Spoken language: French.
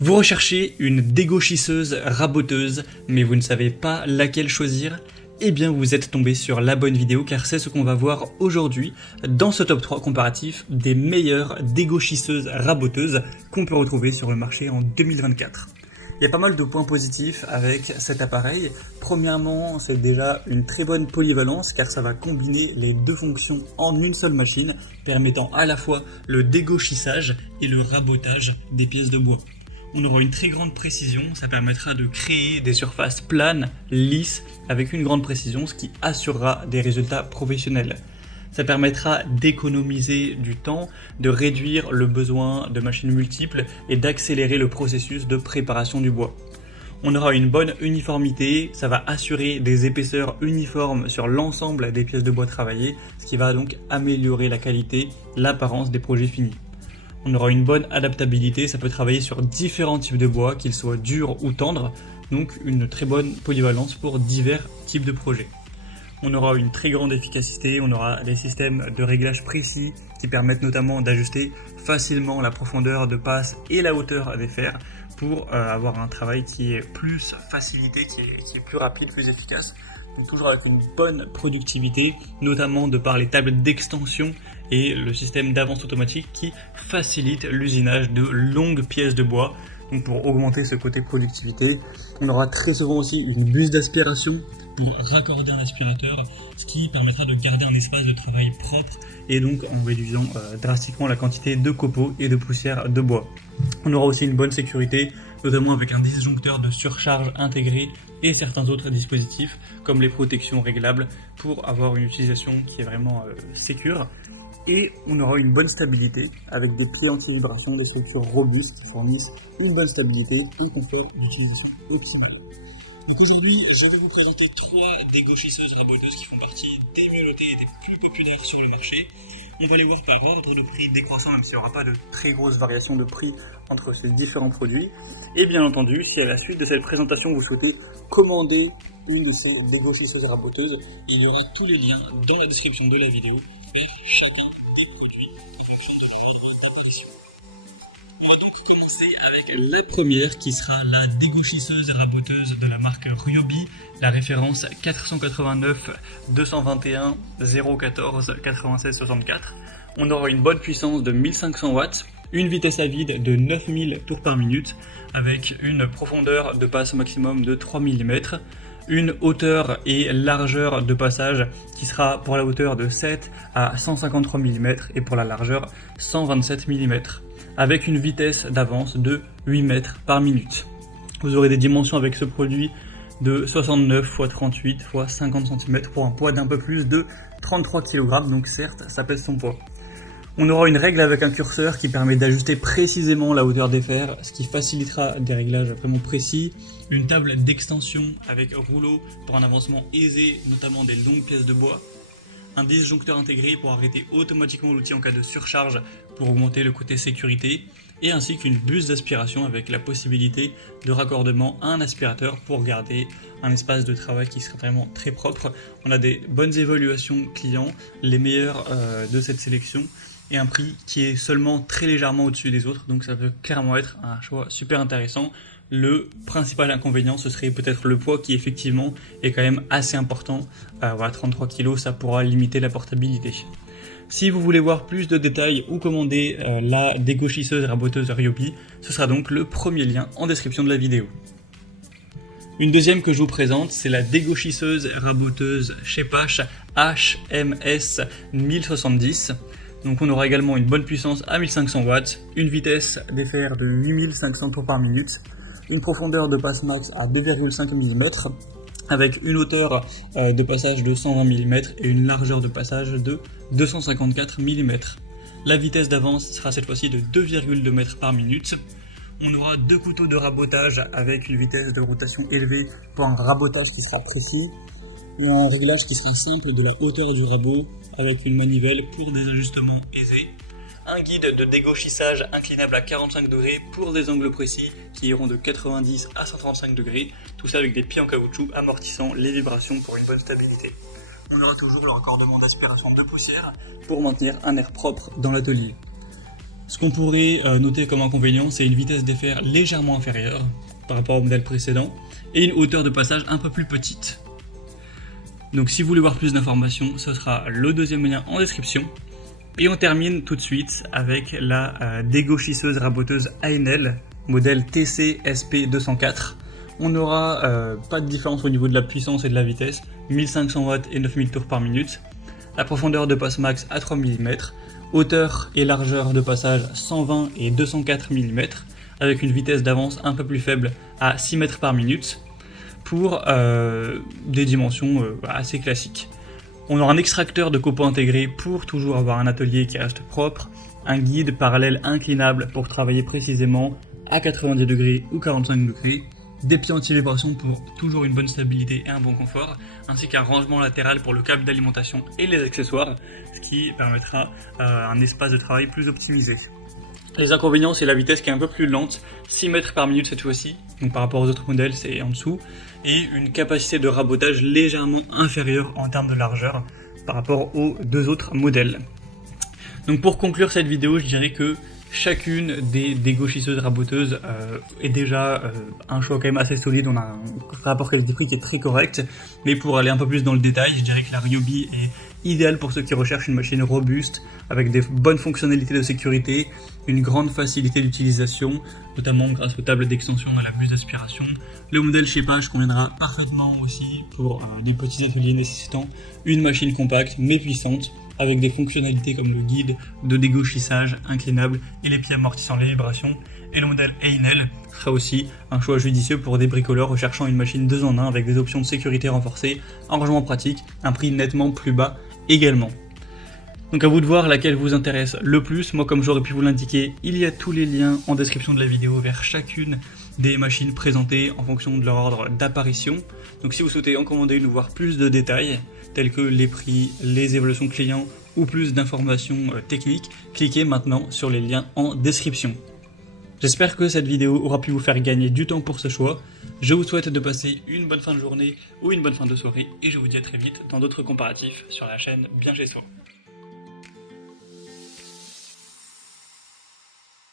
Vous recherchez une dégauchisseuse raboteuse, mais vous ne savez pas laquelle choisir? Eh bien vous êtes tombé sur la bonne vidéo car c'est ce qu'on va voir aujourd'hui dans ce top 3 comparatif des meilleures dégauchisseuses raboteuses qu'on peut retrouver sur le marché en 2024. Il y a pas mal de points positifs avec cet appareil. Premièrement, c'est déjà une très bonne polyvalence car ça va combiner les deux fonctions en une seule machine, permettant à la fois le dégauchissage et le rabotage des pièces de bois. On aura une très grande précision, ça permettra de créer des surfaces planes, lisses, avec une grande précision, ce qui assurera des résultats professionnels. Ça permettra d'économiser du temps, de réduire le besoin de machines multiples et d'accélérer le processus de préparation du bois. On aura une bonne uniformité, ça va assurer des épaisseurs uniformes sur l'ensemble des pièces de bois travaillées, ce qui va donc améliorer la qualité, l'apparence des projets finis. On aura une bonne adaptabilité, ça peut travailler sur différents types de bois, qu'ils soient durs ou tendres, donc une très bonne polyvalence pour divers types de projets. On aura une très grande efficacité, on aura des systèmes de réglage précis qui permettent notamment d'ajuster facilement la profondeur de passe et la hauteur des fers pour avoir un travail qui est plus facilité, qui est plus rapide, plus efficace. Donc toujours avec une bonne productivité, notamment de par les tables d'extension et le système d'avance automatique qui facilite l'usinage de longues pièces de bois. Donc pour augmenter ce côté productivité, on aura très souvent aussi une buse d'aspiration pour raccorder un aspirateur, ce qui permettra de garder un espace de travail propre et donc en réduisant drastiquement la quantité de copeaux et de poussière de bois. On aura aussi une bonne sécurité, notamment avec un disjoncteur de surcharge intégré et certains autres dispositifs comme les protections réglables pour avoir une utilisation qui est vraiment sécure. Et on aura une bonne stabilité avec des pieds anti-vibration, des structures robustes qui fournissent une bonne stabilité, un confort d'utilisation optimal. Donc aujourd'hui, je vais vous présenter 3 dégauchisseuses raboteuses qui font partie des mieux notées et des plus populaires sur le marché. On va les voir par ordre de prix décroissant, même s'il n'y aura pas de très grosses variations de prix entre ces différents produits. Et bien entendu, si à la suite de cette présentation vous souhaitez commander une de ces dégauchisseuses raboteuses, il y aura tous les liens dans la description de la vidéo vers chacun des produits en fonction de leur interprétation. On va donc commencer avec la première qui sera la dégauchisseuse raboteuse de la marque Ryobi, la référence 489 221 014 96 64. On aura une bonne puissance de 1500 watts, une vitesse à vide de 9000 tours par minute avec une profondeur de passe maximum de 3 mm, une hauteur et largeur de passage qui sera pour la hauteur de 7 à 153 mm et pour la largeur 127 mm, avec une vitesse d'avance de 8 mètres par minute. Vous aurez des dimensions avec ce produit de 69 x 38 x 50 cm pour un poids d'un peu plus de 33 kg, donc certes ça pèse son poids. On aura une règle avec un curseur qui permet d'ajuster précisément la hauteur des fers, ce qui facilitera des réglages vraiment précis. Une table d'extension avec rouleau pour un avancement aisé, notamment des longues pièces de bois. Un disjoncteur intégré pour arrêter automatiquement l'outil en cas de surcharge pour augmenter le côté sécurité. Et ainsi qu'une buse d'aspiration avec la possibilité de raccordement à un aspirateur pour garder un espace de travail qui serait vraiment très propre. On a des bonnes évaluations clients, les meilleures de cette sélection, et un prix qui est seulement très légèrement au-dessus des autres, donc ça peut clairement être un choix super intéressant. Le principal inconvénient, ce serait peut-être le poids qui effectivement est quand même assez important. Voilà, 33 kg, ça pourra limiter la portabilité. Si vous voulez voir plus de détails ou commander la dégauchisseuse raboteuse Ryobi, ce sera donc le premier lien en description de la vidéo. Une deuxième que je vous présente, c'est la dégauchisseuse raboteuse Shepash HMS 1070. Donc on aura également une bonne puissance à 1500 watts, une vitesse des fers de 8500 tours par minute, une profondeur de passe max à 2,5 mm, avec une hauteur de passage de 120 mm et une largeur de passage de 254 mm. La vitesse d'avance sera cette fois-ci de 2,2 m par minute. On aura 2 couteaux de rabotage avec une vitesse de rotation élevée pour un rabotage qui sera précis, un réglage qui sera simple de la hauteur du rabot avec une manivelle pour des ajustements aisés, un guide de dégauchissage inclinable à 45 degrés pour des angles précis qui iront de 90 à 135 degrés, tout ça avec des pieds en caoutchouc amortissant les vibrations pour une bonne stabilité. On aura toujours le raccordement d'aspiration de poussière pour maintenir un air propre dans l'atelier. Ce qu'on pourrait noter comme inconvénient, c'est une vitesse d'FR légèrement inférieure par rapport au modèle précédent et une hauteur de passage un peu plus petite. Donc si vous voulez voir plus d'informations, ce sera le deuxième lien en description. Et on termine tout de suite avec la dégauchisseuse raboteuse ANL, modèle TC SP204. On n'aura pas de différence au niveau de la puissance et de la vitesse, 1500 watts et 9000 tours par minute. La profondeur de passe max à 3 mm, hauteur et largeur de passage 120 et 204 mm, avec une vitesse d'avance un peu plus faible à 6 mètres par minute, pour des dimensions assez classiques. On aura un extracteur de copeaux intégré pour toujours avoir un atelier qui reste propre, un guide parallèle inclinable pour travailler précisément à 90 degrés ou 45 degrés, des pieds anti-vibration pour toujours une bonne stabilité et un bon confort, ainsi qu'un rangement latéral pour le câble d'alimentation et les accessoires, ce qui permettra un espace de travail plus optimisé. Les inconvénients, c'est la vitesse qui est un peu plus lente, 6 mètres par minute cette fois-ci, donc par rapport aux autres modèles c'est en dessous, et une capacité de rabotage légèrement inférieure en termes de largeur par rapport aux deux autres modèles. Donc pour conclure cette vidéo, je dirais que chacune des dégauchisseuses raboteuses est déjà un choix quand même assez solide. On a un rapport qualité-prix qui est très correct, mais pour aller un peu plus dans le détail, je dirais que la Ryobi est idéale pour ceux qui recherchent une machine robuste avec des bonnes fonctionnalités de sécurité, une grande facilité d'utilisation, notamment grâce aux tables d'extension et à la buse d'aspiration. Le modèle Shepage conviendra parfaitement aussi pour des petits ateliers nécessitant une machine compacte mais puissante, avec des fonctionnalités comme le guide de dégauchissage inclinable et les pieds amortissant les vibrations. Et le modèle ANL sera aussi un choix judicieux pour des bricoleurs recherchant une machine 2 en 1 avec des options de sécurité renforcées, un rangement pratique, un prix nettement plus bas également. Donc à vous de voir laquelle vous intéresse le plus. Moi, comme j'aurais pu vous l'indiquer, il y a tous les liens en description de la vidéo vers chacune des machines présentées en fonction de leur ordre d'apparition. Donc si vous souhaitez en commander une ou voir plus de détails, tels que les prix, les évaluations clients ou plus d'informations techniques, cliquez maintenant sur les liens en description. J'espère que cette vidéo aura pu vous faire gagner du temps pour ce choix. Je vous souhaite de passer une bonne fin de journée ou une bonne fin de soirée et je vous dis à très vite dans d'autres comparatifs sur la chaîne Bien Chez Soi.